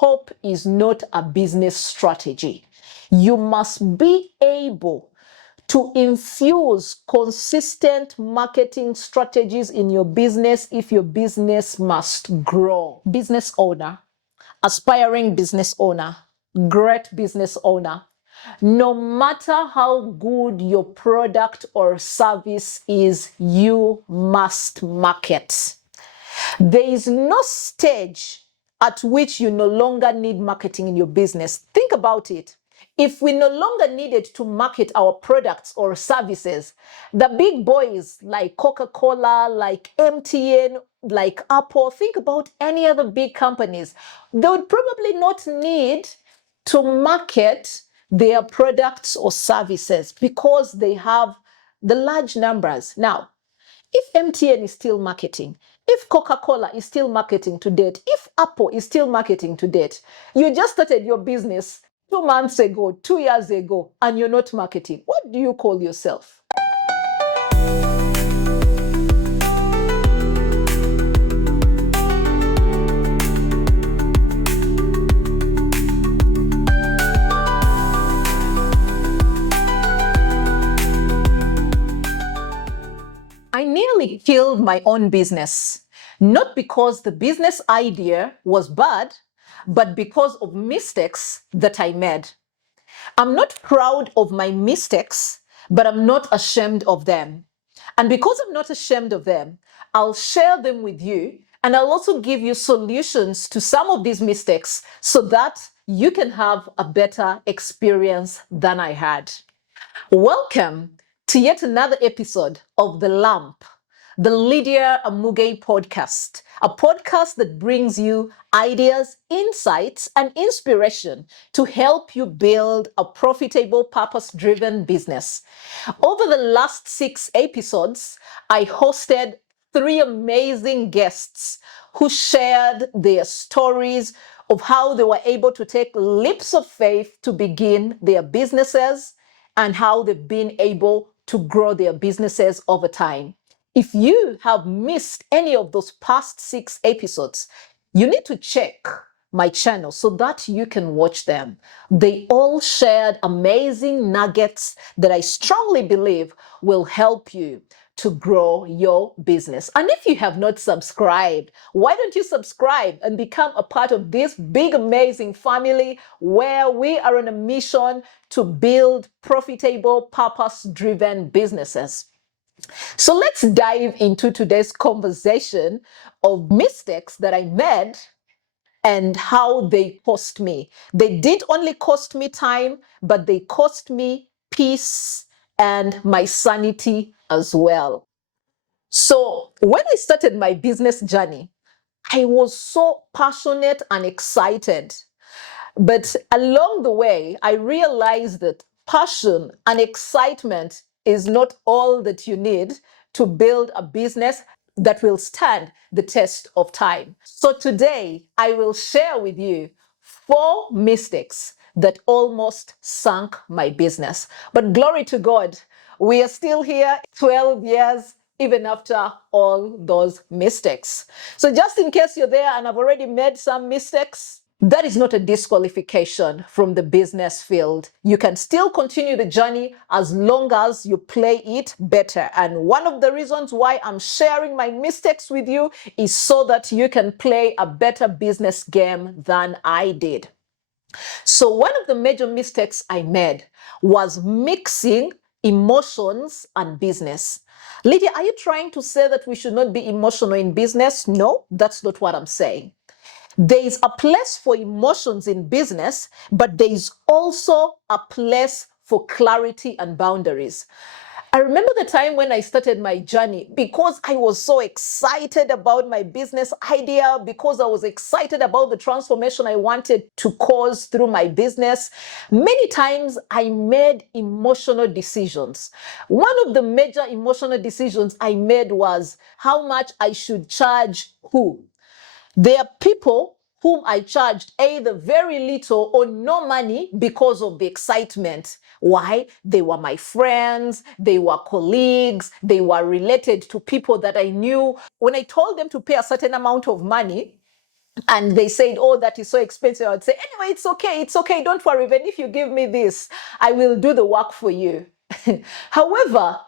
hope is not a business strategy. You must be able to infuse consistent marketing strategies in your business if your business must grow. Business owner, aspiring business owner, great business owner, no matter how good your product or service is, you must market. There is no stage at which you no longer need marketing in your business. Think about it. If we no longer needed to market our products or services, the big boys like Coca-Cola, like MTN, like Apple, think about any other big companies, they would probably not need to market their products or services because they have the large numbers. Now, if MTN is still marketing, if Coca-Cola is still marketing to date, if Apple is still marketing to date, you just started your business 2 months ago, 2 years ago, and you're not marketing, what do you call yourself? I nearly killed my own business, not because the business idea was bad, but because of mistakes that I made. I'm not proud of my mistakes, but I'm not ashamed of them. And because I'm not ashamed of them, I'll share them with you, and I'll also give you solutions to some of these mistakes so that you can have a better experience than I had. Welcome to yet another episode of The Lamp, the Lydia Amuge podcast, a podcast that brings you ideas, insights, and inspiration to help you build a profitable, purpose-driven business. Over the last 6 episodes, I hosted 3 amazing guests who shared their stories of how they were able to take leaps of faith to begin their businesses and how they've been able to grow their businesses over time. If you have missed any of those past 6 episodes, you need to check my channel so that you can watch them. They all shared amazing nuggets that I strongly believe will help you to grow your business. And if you have not subscribed, why don't you subscribe and become a part of this big, amazing family where we are on a mission to build profitable, purpose-driven businesses. So let's dive into today's conversation of mistakes that I made and how they cost me. They did only cost me time, but they cost me peace and my sanity as well. So when I started my business journey, I was so passionate and excited. But along the way, I realized that passion and excitement is not all that you need to build a business that will stand the test of time. So today, I will share with you 4 mistakes that almost sunk my business. But glory to God, we are still here 12 years, even after all those mistakes. So just in case you're there and I've already made some mistakes, that is not a disqualification from the business field. You can still continue the journey as long as you play it better. And one of the reasons why I'm sharing my mistakes with you is so that you can play a better business game than I did. So one of the major mistakes I made was mixing emotions and business. Lydia, are you trying to say that we should not be emotional in business? No, that's not what I'm saying. There is a place for emotions in business, but there is also a place for clarity and boundaries. I remember the time when I started my journey because I was so excited about my business idea, because I was excited about the transformation I wanted to cause through my business. Many times I made emotional decisions. One of the major emotional decisions I made was how much I should charge who. There are people whom I charged either very little or no money because of the excitement. Why? They were my friends, they were colleagues, they were related to people that I knew. When I told them to pay a certain amount of money, and they said, oh, that is so expensive, I would say, anyway, it's okay, don't worry, even if you give me this, I will do the work for you. However,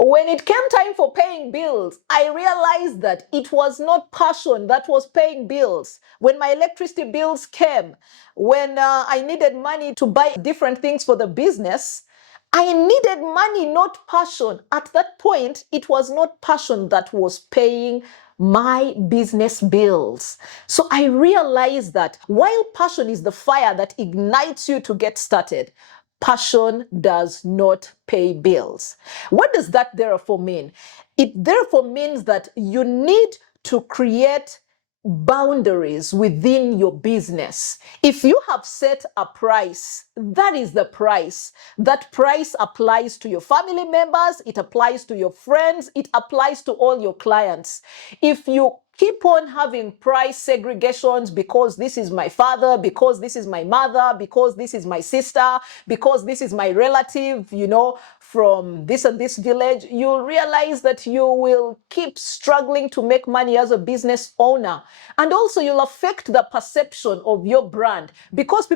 when it came time for paying bills, I realized that it was not passion that was paying bills. When my electricity bills came, when I needed money to buy different things for the business, I needed money, not passion. At that point, it was not passion that was paying my business bills. So I realized that while passion is the fire that ignites you to get started, passion does not pay bills. What does that therefore mean? It therefore means that you need to create boundaries within your business. If you have set a price, that is the price. That price applies to your family members, it applies to your friends, it applies to all your clients. If you keep on having price segregations because this is my father, because this is my mother, because this is my sister, because this is my relative, from this and this village, you'll realize that you will keep struggling to make money as a business owner. And also you'll affect the perception of your brand because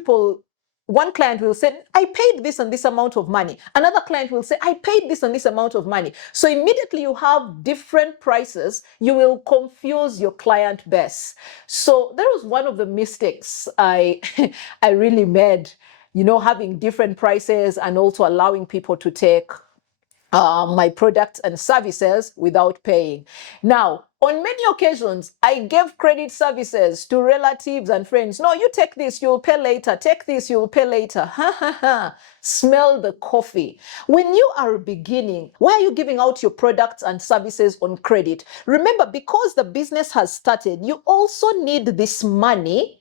one client will say, I paid this and this amount of money. Another client will say, I paid this and this amount of money. So immediately you have different prices, you will confuse your client base. So that was one of the mistakes I really made, having different prices and also allowing people to take my products and services without paying. Now, on many occasions, I gave credit services to relatives and friends. No, you take this, you'll pay later. Take this, you'll pay later. Ha ha ha. Smell the coffee. When you are beginning, why are you giving out your products and services on credit? Remember, because the business has started, you also need this money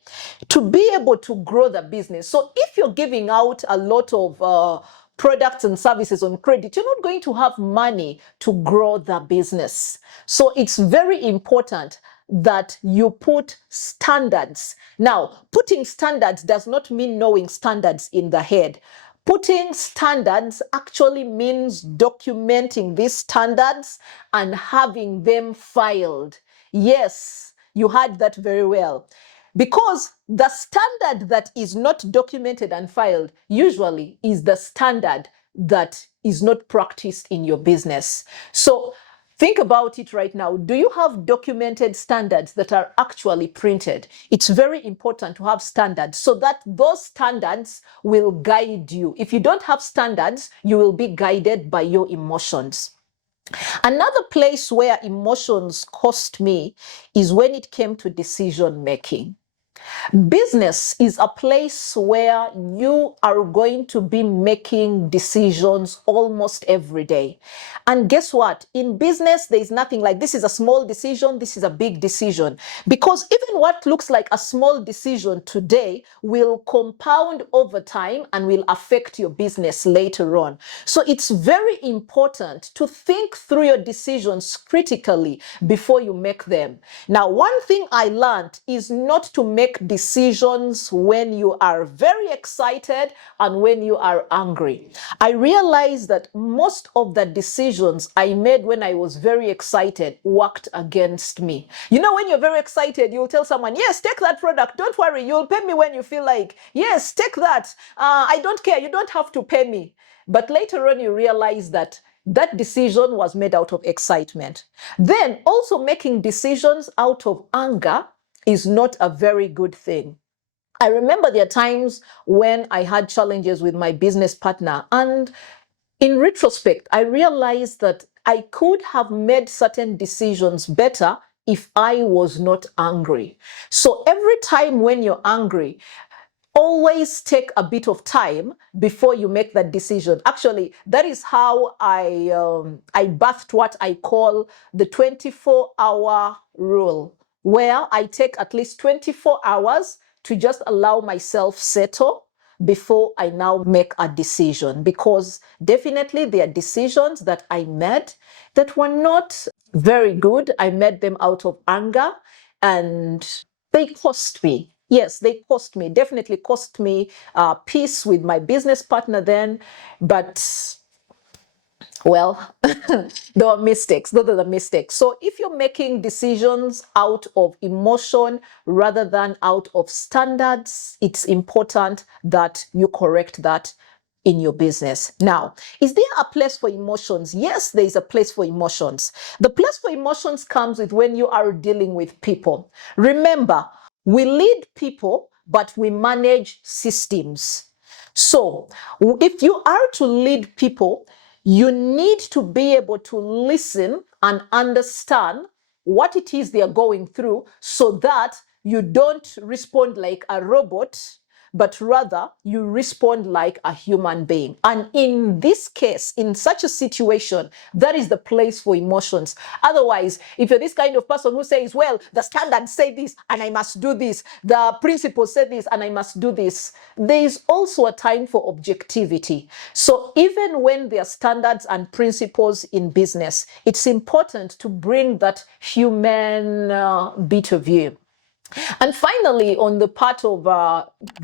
to be able to grow the business. So if you're giving out a lot of products and services on credit, you're not going to have money to grow the business. So it's very important that you put standards. Now, putting standards does not mean knowing standards in the head. Putting standards actually means documenting these standards and having them filed. Yes, you heard that very well. Because the standard that is not documented and filed usually is the standard that is not practiced in your business. So think about it right now. Do you have documented standards that are actually printed? It's very important to have standards so that those standards will guide you. If you don't have standards, you will be guided by your emotions. Another place where emotions cost me is when it came to decision making. Business is a place where you are going to be making decisions almost every day. And guess what? In business, there is nothing like this is a small decision, this is a big decision. Because even what looks like a small decision today will compound over time and will affect your business later on. So it's very important to think through your decisions critically before you make them. Now, one thing I learned is not to make decisions when you are very excited and when you are angry. I realized that most of the decisions I made when I was very excited worked against me. When you're very excited, you'll tell someone, yes, take that product. Don't worry, you'll pay me when you feel like, yes, take that. I don't care. You don't have to pay me. But later on, you realize that decision was made out of excitement. Then also making decisions out of anger is not a very good thing. I remember there are times when I had challenges with my business partner, and in retrospect, I realized that I could have made certain decisions better if I was not angry. So every time when you're angry, always take a bit of time before you make that decision. Actually, that is how I birthed what I call the 24-hour rule, where I take at least 24 hours to just allow myself settle before I now make a decision. Because definitely there are decisions that I made that were not very good. I made them out of anger and they cost me. Yes, they cost me, definitely cost me peace with my business partner then. But Well, there are mistakes. Those are the mistakes. So if you're making decisions out of emotion rather than out of standards, it's important that you correct that in your business. Now, is there a place for emotions? Yes, there is a place for emotions. The place for emotions comes with when you are dealing with people. Remember, we lead people, but we manage systems. So, if you are to lead people, you need to be able to listen and understand what it is they are going through so that you don't respond like a robot, but rather you respond like a human being. And in this case, in such a situation, that is the place for emotions. Otherwise, if you're this kind of person who says, well, the standards say this and I must do this, the principles say this and I must do this, there is also a time for objectivity. So even when there are standards and principles in business, it's important to bring that human bit of you. And finally, on the part of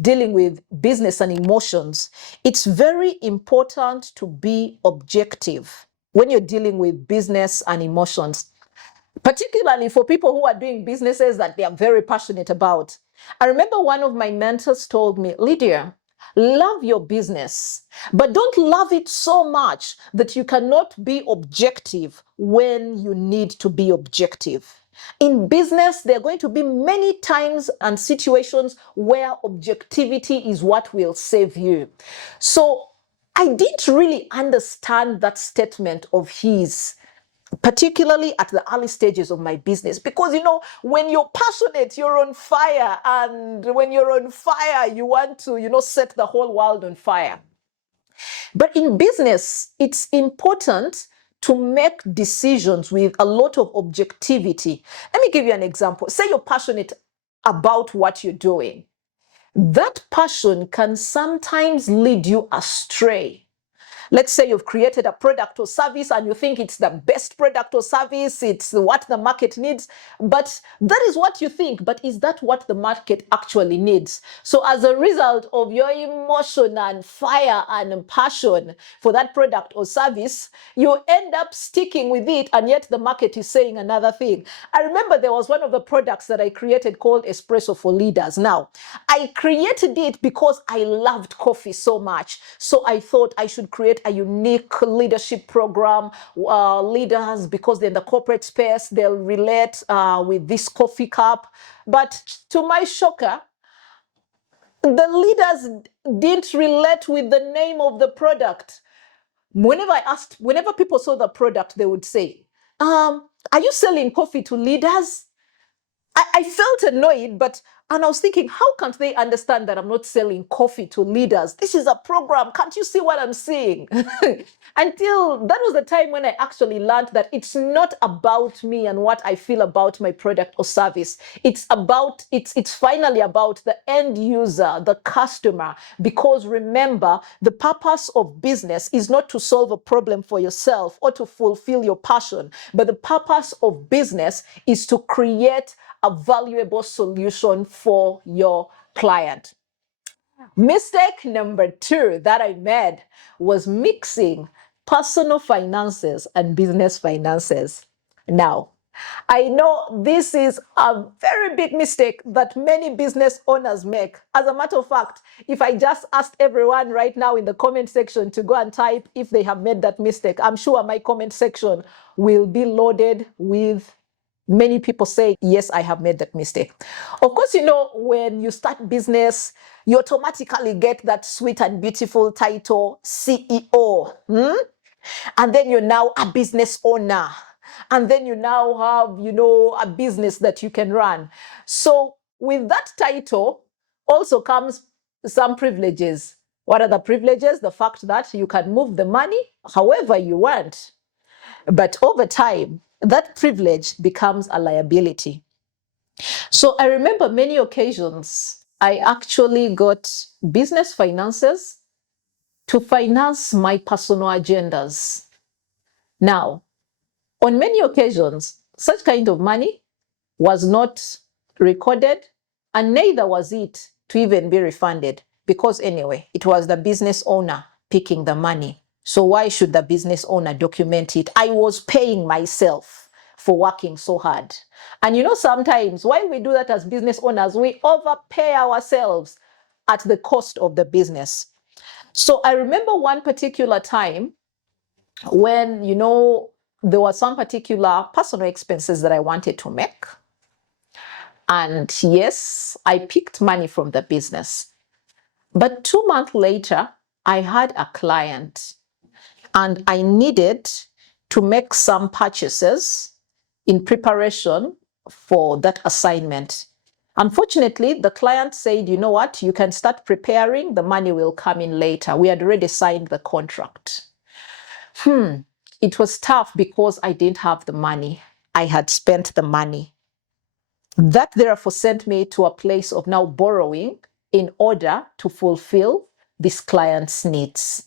dealing with business and emotions, it's very important to be objective when you're dealing with business and emotions, particularly for people who are doing businesses that they are very passionate about. I remember one of my mentors told me, Lydia, love your business, but don't love it so much that you cannot be objective when you need to be objective. In business, there are going to be many times and situations where objectivity is what will save you. So I didn't really understand that statement of his, particularly at the early stages of my business, because when you're passionate, you're on fire, and when you're on fire you want to set the whole world on fire. But in business, it's important to make decisions with a lot of objectivity. Let me give you an example. Say you're passionate about what you're doing. That passion can sometimes lead you astray. Let's say you've created a product or service and you think it's the best product or service, it's what the market needs, but that is what you think. But is that what the market actually needs? So as a result of your emotion and fire and passion for that product or service, you end up sticking with it, and yet the market is saying another thing. I remember there was one of the products that I created called Espresso for Leaders. Now, I created it because I loved coffee so much. So I thought I should create a unique leadership program. Leaders, because they're in the corporate space, they'll relate with this coffee cup. But to my shocker, the leaders didn't relate with the name of the product. Whenever people saw the product, they would say, are you selling coffee to leaders? I felt annoyed, and I was thinking, how can't they understand that I'm not selling coffee to leaders? This is a program. Can't you see what I'm saying? Until that was the time when I actually learned that it's not about me and what I feel about my product or service. It's finally about the end user, the customer. Because remember, the purpose of business is not to solve a problem for yourself or to fulfill your passion, but the purpose of business is to create a valuable solution for your client. Mistake number 2 that I made was mixing personal finances and business finances. Now, I know this is a very big mistake that many business owners make. As a matter of fact, if I just asked everyone right now in the comment section to go and type if they have made that mistake, I'm sure my comment section will be loaded with many people say, yes, I have made that mistake. Of course, when you start business, you automatically get that sweet and beautiful title, CEO. And then you're now a business owner. And then you now have, a business that you can run. So with that title also comes some privileges. What are the privileges? The fact that you can move the money however you want. But over time, that privilege becomes a liability. So I remember many occasions I actually got business finances to finance my personal agendas. Now, on many occasions, such kind of money was not recorded, and neither was it to even be refunded, because anyway, it was the business owner picking the money. So why should the business owner document it? I was paying myself for working so hard. And sometimes why we do that as business owners, we overpay ourselves at the cost of the business. So I remember one particular time when, there were some particular personal expenses that I wanted to make. And yes, I picked money from the business. But 2 months later, I had a client and I needed to make some purchases in preparation for that assignment. Unfortunately, the client said, you know what, you can start preparing, the money will come in later. We had already signed the contract. It was tough because I didn't have the money. I had spent the money. That therefore sent me to a place of now borrowing in order to fulfill this client's needs.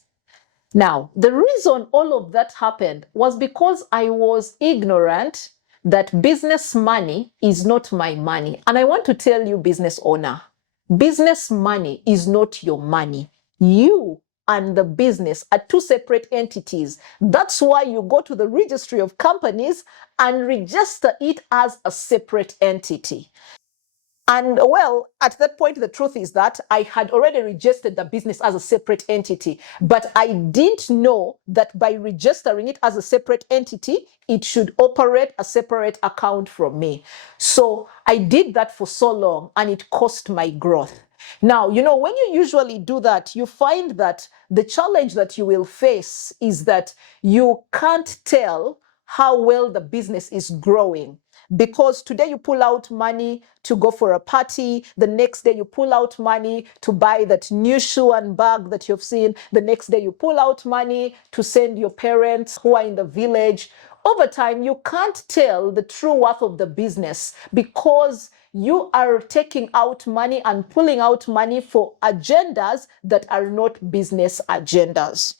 Now, the reason all of that happened was because I was ignorant that business money is not my money. And I want to tell you, business owner, business money is not your money. You and the business are two separate entities. That's why you go to the registry of companies and register it as a separate entity. And well, at that point, the truth is that I had already registered the business as a separate entity, but I didn't know that by registering it as a separate entity, it should operate a separate account from me. So I did that for so long and it cost my growth. Now, when you usually do that, you find that the challenge that you will face is that you can't tell how well the business is growing. Because today you pull out money to go for a party, the next day you pull out money to buy that new shoe and bag that you've seen, the next day you pull out money to send your parents who are in the village. Over time, you can't tell the true worth of the business because you are taking out money and pulling out money for agendas that are not business agendas.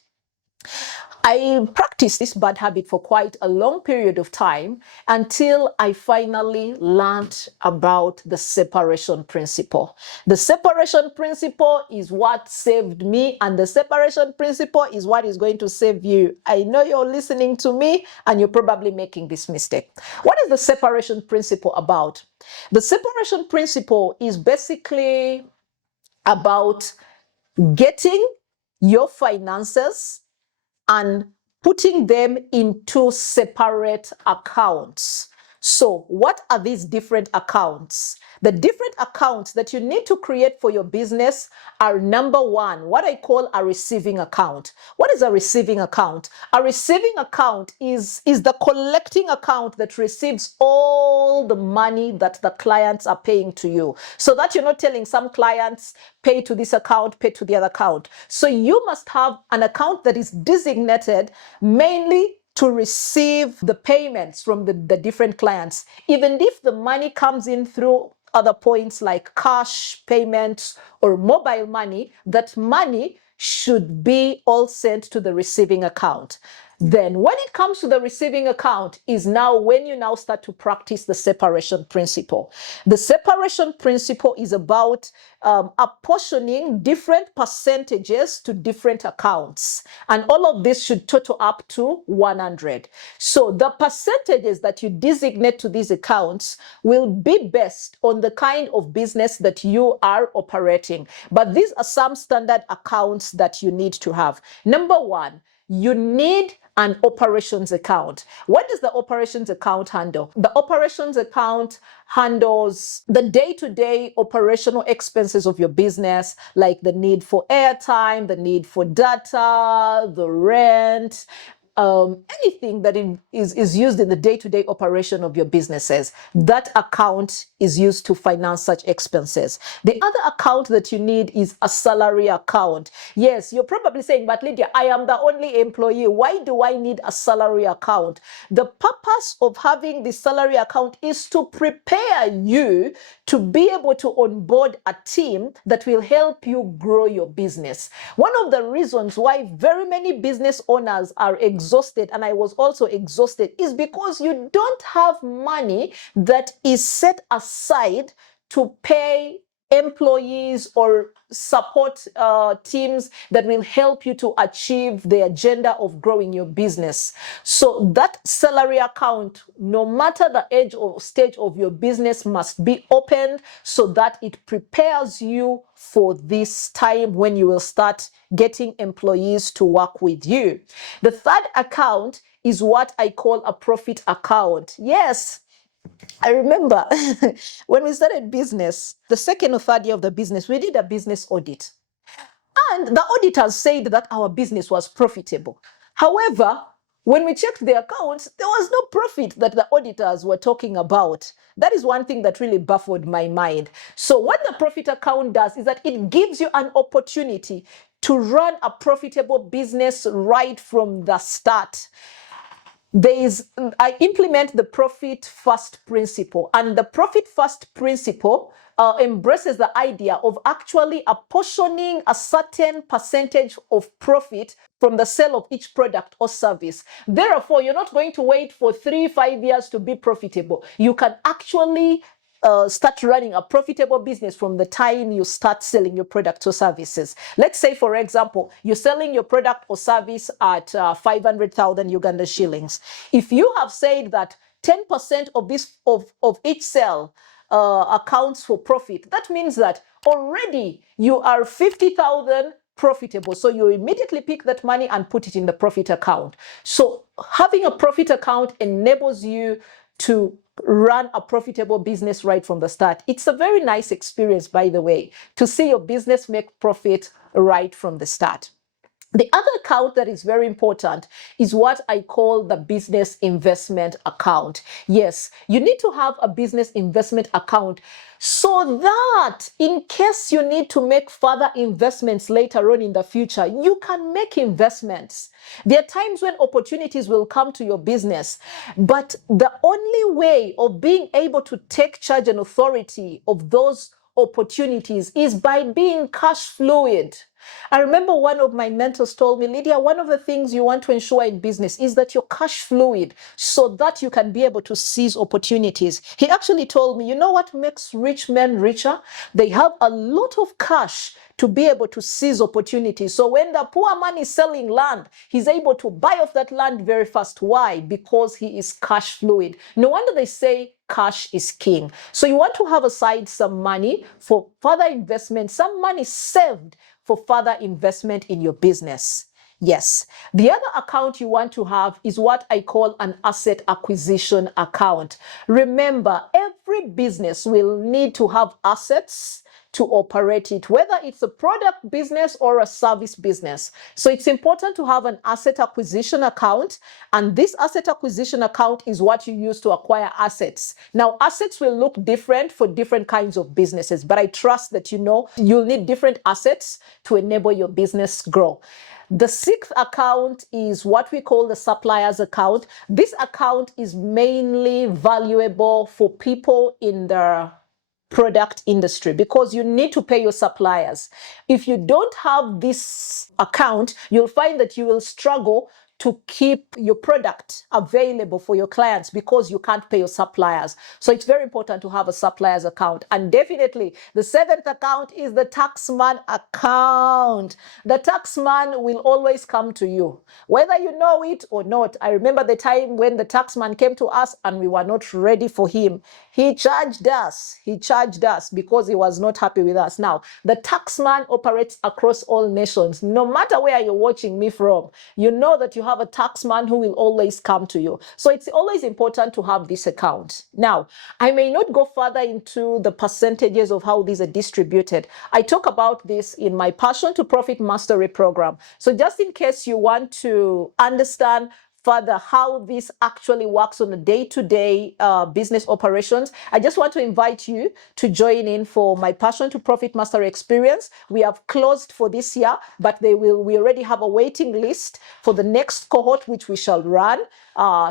I practiced this bad habit for quite a long period of time until I finally learned about the separation principle. The separation principle is what saved me, and the separation principle is what is going to save you. I know you're listening to me and you're probably making this mistake. What is the separation principle about? The separation principle is basically about getting your finances and putting them into separate accounts. So what are these different accounts? The different accounts that you need to create for your business are, number one, what I call a receiving account. What is a receiving account? A receiving account is the collecting account that receives all the money that the clients are paying to you. So that you're not telling some clients, pay to this account, pay to the other account. So you must have an account that is designated mainly to receive the payments from the different clients. Even if the money comes in through other points like cash payments or mobile money, that money should be all sent to the receiving account. Then when it comes to the receiving account is now when you now start to practice the separation principle. The separation principle is about apportioning different percentages to different accounts. And all of this should total up to 100. So the percentages that you designate to these accounts will be based on the kind of business that you are operating. But these are some standard accounts that you need to have. Number one, you need an operations account. What does the operations account handle? The operations account handles the day-to-day operational expenses of your business, like the need for airtime, the need for data, the rent, anything that is used in the day-to-day operation of your businesses. That account is used to finance such expenses. The other account that you need is a salary account. Yes, you're probably saying, but Lydia, I am the only employee. Why do I need a salary account? The purpose of having the salary account is to prepare you to be able to onboard a team that will help you grow your business. One of the reasons why very many business owners are exhausted, and I was also exhausted, is because you don't have money that is set aside to pay employees or support teams that will help you to achieve the agenda of growing your business. So that salary account, no matter the age or stage of your business, must be opened so that it prepares you for this time when you will start getting employees to work with you. The third account is what I call a profit account. Yes, I remember when we started business, the second or third year of the business, we did a business audit. And the auditors said that our business was profitable. However, when we checked the accounts, there was no profit that the auditors were talking about. That is one thing that really baffled my mind. So what the profit account does is that it gives you an opportunity to run a profitable business right from the start. I implement the profit first principle, and the profit first principle embraces the idea of actually apportioning a certain percentage of profit from the sale of each product or service. Therefore, you're not going to wait for 3-5 years to be profitable. You can actually start running a profitable business from the time you start selling your products or services. Let's say, for example, you're selling your product or service at 500,000 Uganda shillings. If you have said that 10% of this of each sale accounts for profit, that means that already you are 50,000 profitable. So you immediately pick that money and put it in the profit account. So having a profit account enables you to run a profitable business right from the start. It's a very nice experience, by the way, to see your business make profit right from the start. The other account that is very important is what I call the business investment account. Yes, you need to have a business investment account so that in case you need to make further investments later on in the future, you can make investments. There are times when opportunities will come to your business, but the only way of being able to take charge and authority of those opportunities is by being cash fluid. I remember one of my mentors told me, Lydia, one of the things you want to ensure in business is that you're cash fluid so that you can be able to seize opportunities. He actually told me, you know what makes rich men richer? They have a lot of cash to be able to seize opportunities. So when the poor man is selling land, he's able to buy off that land very fast. Why? Because he is cash fluid. No wonder they say cash is king. So you want to have aside some money for further investment, some money saved for further investment in your business. Yes. The other account you want to have is what I call an asset acquisition account. Remember, every business will need to have assets to operate it, whether it's a product business or a service business. So it's important to have an asset acquisition account. And this asset acquisition account is what you use to acquire assets. Now, assets will look different for different kinds of businesses, but I trust that you know you'll need different assets to enable your business grow. The sixth account is what we call the suppliers account. This account is mainly valuable for people in the product industry because you need to pay your suppliers. If you don't have this account, you'll find that you will struggle to keep your product available for your clients because you can't pay your suppliers. So it's very important to have a suppliers account. And definitely the seventh account is the taxman account. The taxman will always come to you, whether you know it or not. I remember the time when the taxman came to us and we were not ready for him. He charged us. He charged us because he was not happy with us. Now, the taxman operates across all nations. No matter where you're watching me from, you know that you have a taxman who will always come to you. So it's always important to have this account. Now, I may not go further into the percentages of how these are distributed. I talk about this in my Passion to Profit Mastery program. So just in case you want to understand further how this actually works on a day-to-day business operations, I just want to invite you to join in for my Passion to Profit Mastery experience. We have closed for this year, but we already have a waiting list for the next cohort, which we shall run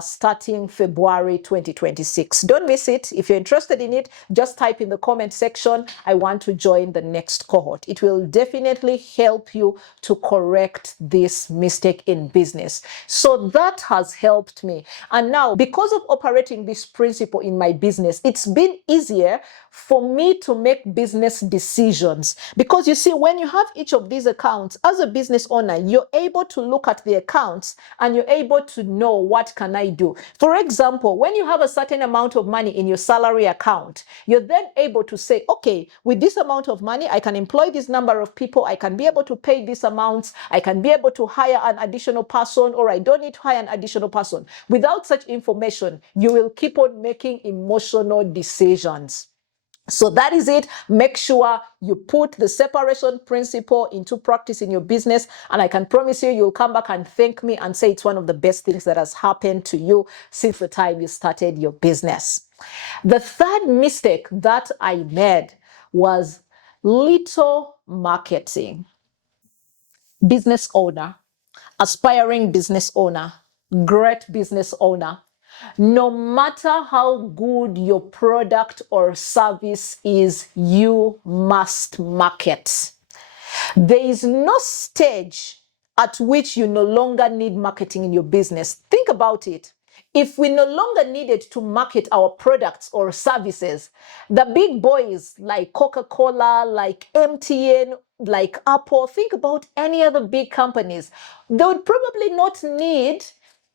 starting February 2026. Don't miss it. If you're interested in it, just type in the comment section, I want to join the next cohort. It will definitely help you to correct this mistake in business. So that that has helped me. And now, because of operating this principle in my business, it's been easier for me to make business decisions. Because you see, when you have each of these accounts, as a business owner, you're able to look at the accounts and you're able to know, what can I do? For example, when you have a certain amount of money in your salary account, you're then able to say, okay, with this amount of money, I can employ this number of people, I can be able to pay these amounts, I can be able to hire an additional person, or I don't need to hire an additional person. Without such information, you will keep on making emotional decisions. So that is it. Make sure you put the separation principle into practice in your business. And I can promise you, you'll come back and thank me and say it's one of the best things that has happened to you since the time you started your business. The third mistake that I made was little marketing. Business owner, aspiring business owner, great business owner. No matter how good your product or service is, you must market. There is no stage at which you no longer need marketing in your business. Think about it. If we no longer needed to market our products or services, the big boys like Coca-Cola, like MTN, like Apple, think about any other big companies, they would probably not need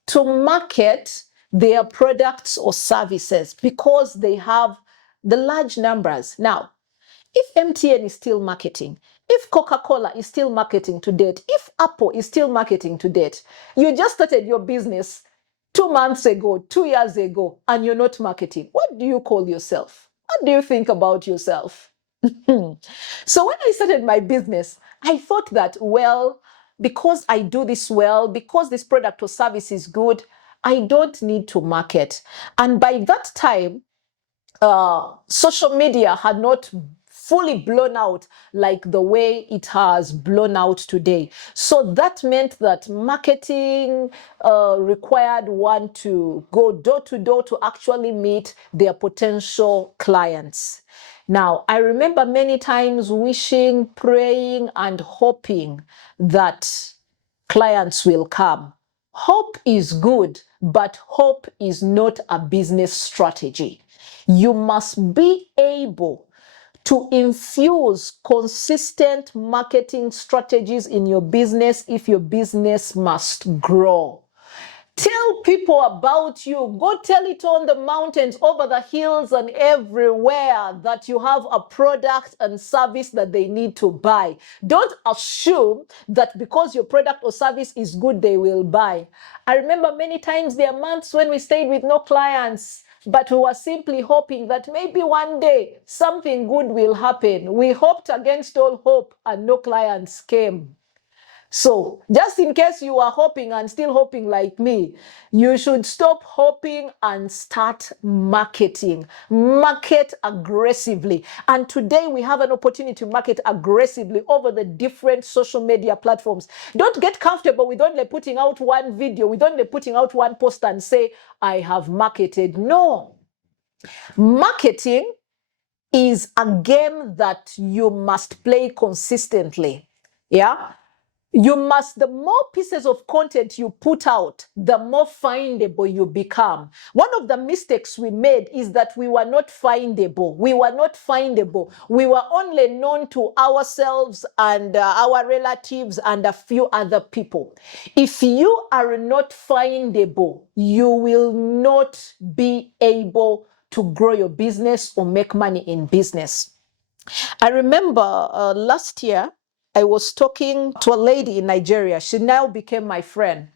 to market their products or services because they have the large numbers. Now, if MTN is still marketing, if Coca-Cola is still marketing to date, if Apple is still marketing to date, you just started your business 2 months ago, 2 years ago, and you're not marketing, what do you call yourself? What do you think about yourself? So when I started my business, I thought that, well, because I do this well, because this product or service is good, I don't need to market. And by that time, social media had not fully blown out like the way it has blown out today. So that meant that marketing required one to go door to door to actually meet their potential clients. Now, I remember many times wishing, praying, and hoping that clients will come. Hope is good, but hope is not a business strategy. You must be able to infuse consistent marketing strategies in your business if your business must grow. Tell people about you. Go tell it on the mountains, over the hills, and everywhere that you have a product and service that they need to buy. Don't assume that because your product or service is good, they will buy. I remember many times there are months when we stayed with no clients, but we were simply hoping that maybe one day something good will happen. We hoped against all hope and no clients came. So, just in case you are hoping and still hoping like me, you should stop hoping and start marketing. Market aggressively. And today we have an opportunity to market aggressively over the different social media platforms. Don't get comfortable with only putting out one video, with only putting out one post and say, I have marketed. No. Marketing is a game that you must play consistently. Yeah? You must, the more pieces of content you put out, the more findable you become. One of the mistakes we made is that we were not findable. We were not findable. We were only known to ourselves and our relatives and a few other people. If you are not findable, you will not be able to grow your business or make money in business. I remember last year, I was talking to a lady in Nigeria. She now became my friend.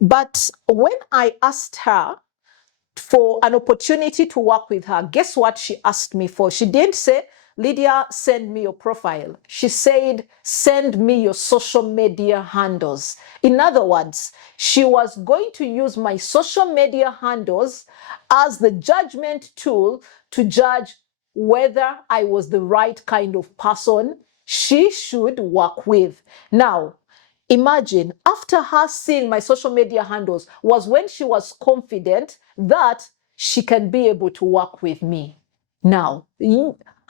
But when I asked her for an opportunity to work with her, guess what she asked me for? She didn't say, Lydia, send me your profile. She said, send me your social media handles. In other words, she was going to use my social media handles as the judgment tool to judge whether I was the right kind of person she should work with. Now, imagine, after her seeing my social media handles was when she was confident that she can be able to work with me. Now,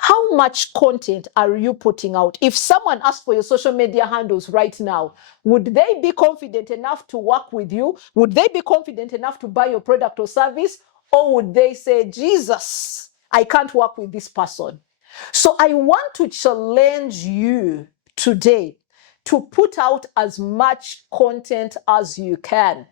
How much content are you putting out? If someone asked for your social media handles right now, would they be confident enough to work with you? Would they be confident enough to buy your product or service? Or would they say, Jesus, I can't work with this person? So I want to challenge you today to put out as much content as you can.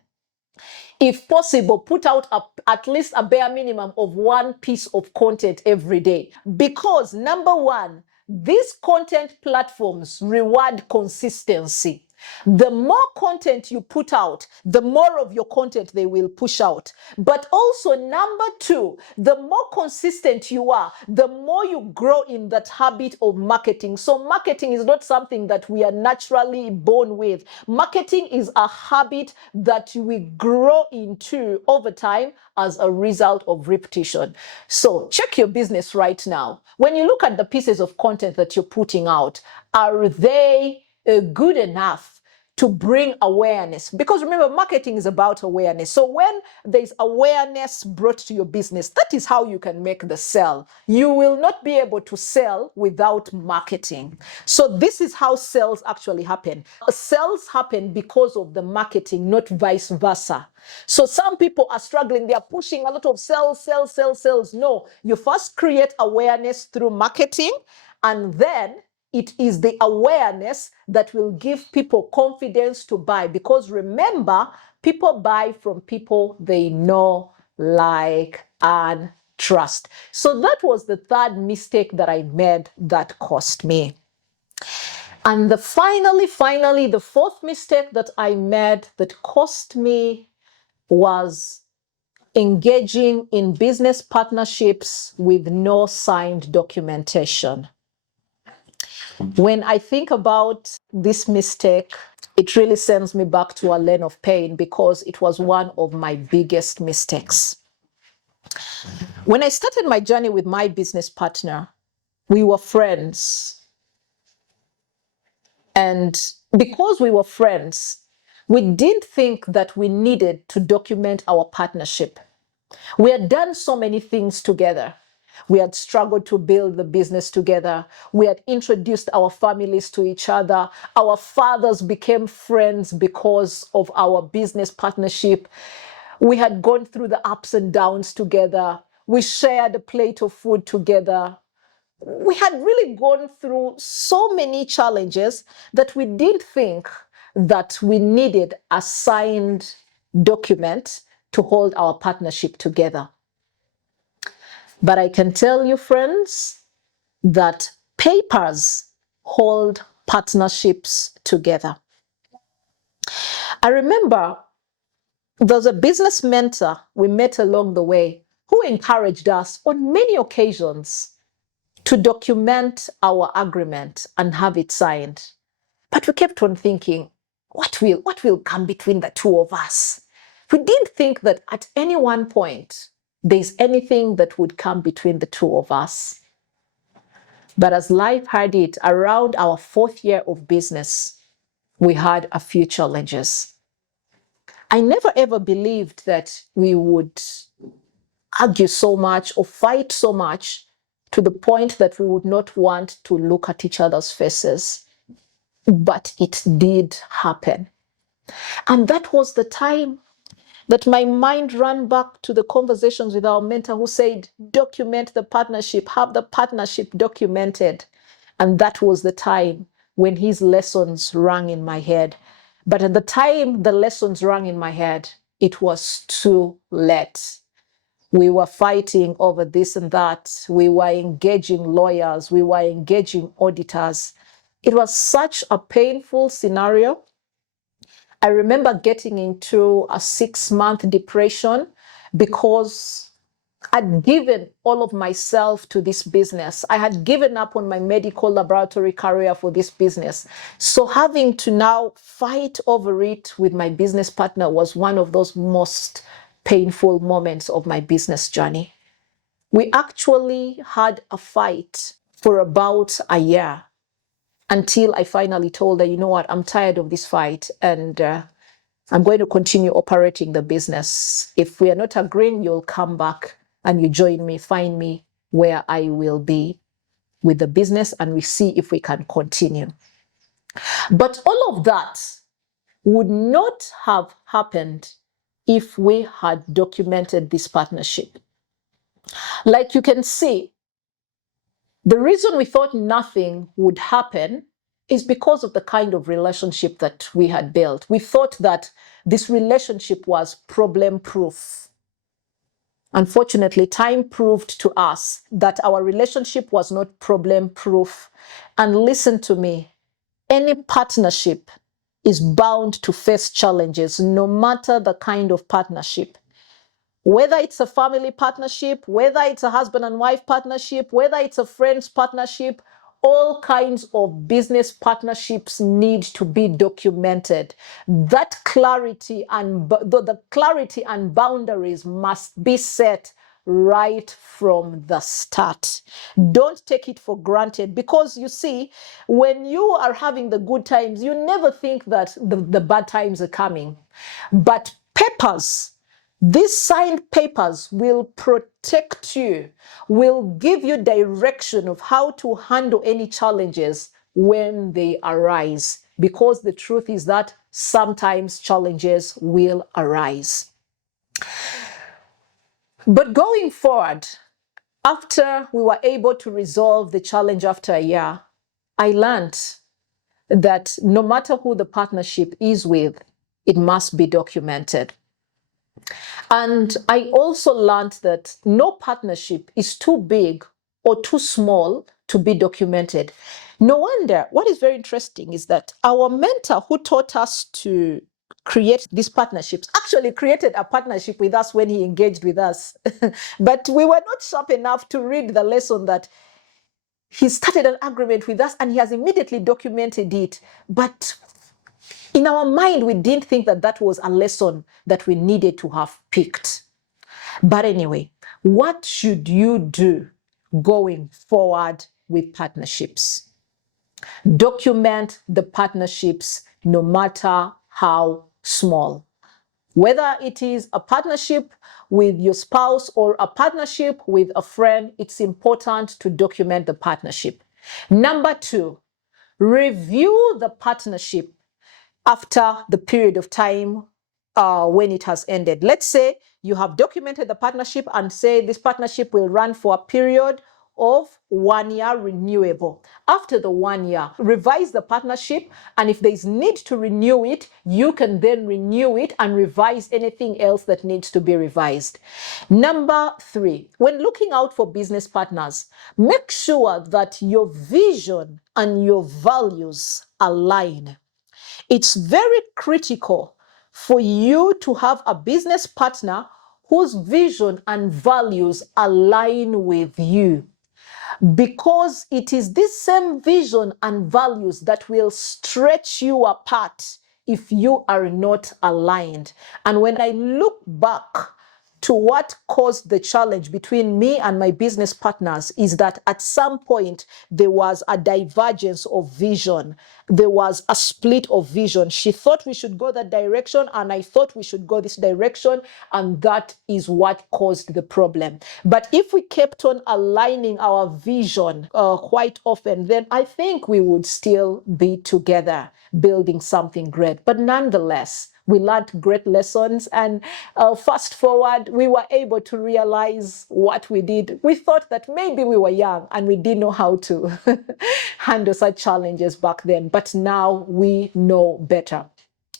If possible, put out at least a bare minimum of one piece of content every day. Because number one, these content platforms reward consistency. The more content you put out, the more of your content they will push out. But also, number two, the more consistent you are, the more you grow in that habit of marketing. So marketing is not something that we are naturally born with. Marketing is a habit that we grow into over time as a result of repetition. So check your business right now. When you look at the pieces of content that you're putting out, are they good enough to bring awareness? Because remember, marketing is about awareness. So when there's awareness brought to your business, that is how you can make the sell. You will not be able to sell without marketing. So this is how sales actually happen. Sales happen because of the marketing, not vice versa. So some people are struggling. They are pushing a lot of sales, sales, sales, sales. No, you first create awareness through marketing, and then it is the awareness that will give people confidence to buy. Because remember, people buy from people they know, like, and trust. So that was the third mistake that I made that cost me. And finally, the fourth mistake that I made that cost me was engaging in business partnerships with no signed documentation. When I think about this mistake, it really sends me back to a lane of pain because it was one of my biggest mistakes. When I started my journey with my business partner, we were friends. And because we were friends, we didn't think that we needed to document our partnership. We had done so many things together. We had struggled to build the business together. We had introduced our families to each other. Our fathers became friends because of our business partnership. We had gone through the ups and downs together. We shared a plate of food together. We had really gone through so many challenges that we didn't think that we needed a signed document to hold our partnership together. But I can tell you, friends, that papers hold partnerships together. I remember there's a business mentor we met along the way who encouraged us on many occasions to document our agreement and have it signed. But we kept on thinking, what will come between the two of us? We didn't think that at any one point there's anything that would come between the two of us. But as life had it, around our fourth year of business, we had a few challenges. I never ever believed that we would argue so much or fight so much to the point that we would not want to look at each other's faces. But it did happen. And that was the time that my mind ran back to the conversations with our mentor who said, document the partnership, have the partnership documented. And that was the time when his lessons rang in my head. But at the time the lessons rang in my head, it was too late. We were fighting over this and that. We were engaging lawyers. We were engaging auditors. It was such a painful scenario. I remember getting into a 6-month depression because I'd given all of myself to this business. I had given up on my medical laboratory career for this business. So having to now fight over it with my business partner was one of those most painful moments of my business journey. We actually had a fight for about a year until I finally told her, you know what, I'm tired of this fight and I'm going to continue operating the business. If we are not agreeing, you'll come back and you join me, find me where I will be. with the business and we see if we can continue. But all of that would not have happened if we had documented this partnership. Like you can see, the reason we thought nothing would happen is because of the kind of relationship that we had built. We thought that this relationship was problem-proof. Unfortunately, time proved to us that our relationship was not problem-proof. And listen to me, any partnership is bound to face challenges, no matter the kind of partnership. Whether it's a family partnership, whether it's a husband and wife partnership, whether it's a friend's partnership, all kinds of business partnerships need to be documented. That clarity and the clarity and boundaries must be set right from the start. Don't take it for granted, because you see, when you are having the good times, you never think that the bad times are coming. But papers, these signed papers will protect you, will give you direction of how to handle any challenges when they arise. Because the truth is that sometimes challenges will arise. But going forward, after we were able to resolve the challenge after a year, I learned that no matter who the partnership is with, it must be documented. And I also learned that no partnership is too big or too small to be documented. No wonder. What is very interesting is that our mentor who taught us to create these partnerships actually created a partnership with us when he engaged with us. But we were not sharp enough to read the lesson that he started an agreement with us and he has immediately documented it. But in our mind, we didn't think that that was a lesson that we needed to have picked. But anyway, what should you do going forward with partnerships? Document the partnerships, no matter how small. Whether it is a partnership with your spouse or a partnership with a friend, it's important to document the partnership. Number 2, review the partnership after the period of time when it has ended. Let's say you have documented the partnership and say this partnership will run for a period of 1 year renewable. After the 1 year, revise the partnership, and if there is need to renew it, you can then renew it and revise anything else that needs to be revised. Number 3, when looking out for business partners, make sure that your vision and your values align. It's very critical for you to have a business partner whose vision and values align with you, because it is this same vision and values that will stretch you apart if you are not aligned. And when I look back to what caused the challenge between me and my business partners, is that at some point there was a divergence of vision. There was a split of vision. She thought we should go that direction, and I thought we should go this direction, and that is what caused the problem. But if we kept on aligning our vision quite often, then I think we would still be together building something great. But nonetheless, we learned great lessons, and fast forward, we were able to realize what we did. We thought that maybe we were young and we didn't know how to handle such challenges back then, but now we know better.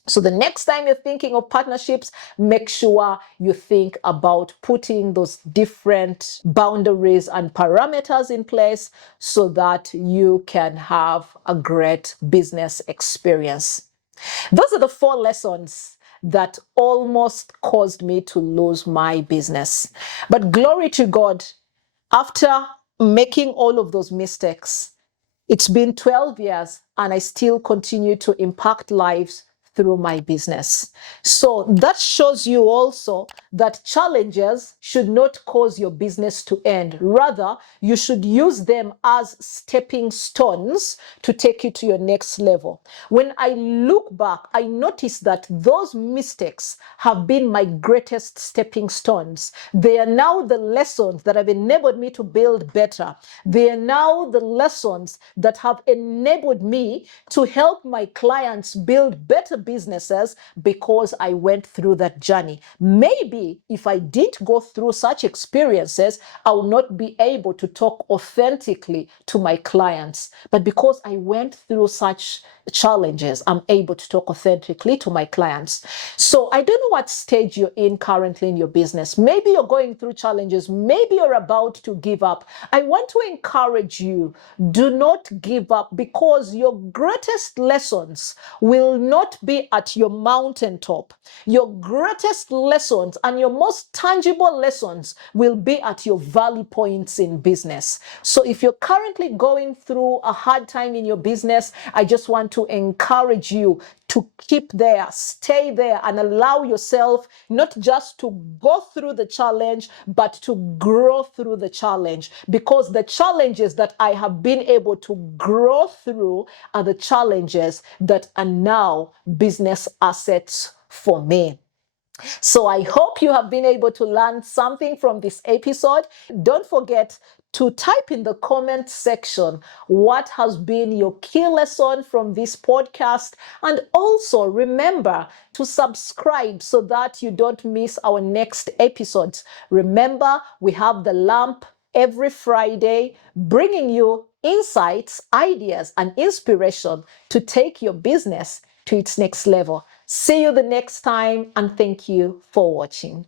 So the next time you're thinking of partnerships, make sure you think about putting those different boundaries and parameters in place so that you can have a great business experience. Those are the 4 lessons that almost caused me to lose my business. But glory to God, after making all of those mistakes, it's been 12 years and I still continue to impact lives through my business. So that shows you also that challenges should not cause your business to end. Rather, you should use them as stepping stones to take you to your next level. When I look back, I notice that those mistakes have been my greatest stepping stones. They are now the lessons that have enabled me to build better. They are now the lessons that have enabled me to help my clients build better businesses because I went through that journey. Maybe if I didn't go through such experiences, I would not be able to talk authentically to my clients. But because I went through such challenges, I'm able to talk authentically to my clients. So I don't know what stage you're in currently in your business. Maybe you're going through challenges. Maybe you're about to give up. I want to encourage you, do not give up, because your greatest lessons will not be at your mountaintop. Your greatest lessons and your most tangible lessons will be at your valley points in business. So if you're currently going through a hard time in your business, I just want to encourage you to keep there, stay there, and allow yourself not just to go through the challenge, but to grow through the challenge. Because the challenges that I have been able to grow through are the challenges that are now business assets for me. So I hope you have been able to learn something from this episode. Don't forget to type in the comment section what has been your key lesson from this podcast. And also remember to subscribe so that you don't miss our next episodes. Remember, we have the lamp every Friday, bringing you insights, ideas, and inspiration to take your business to its next level. See you the next time, and thank you for watching.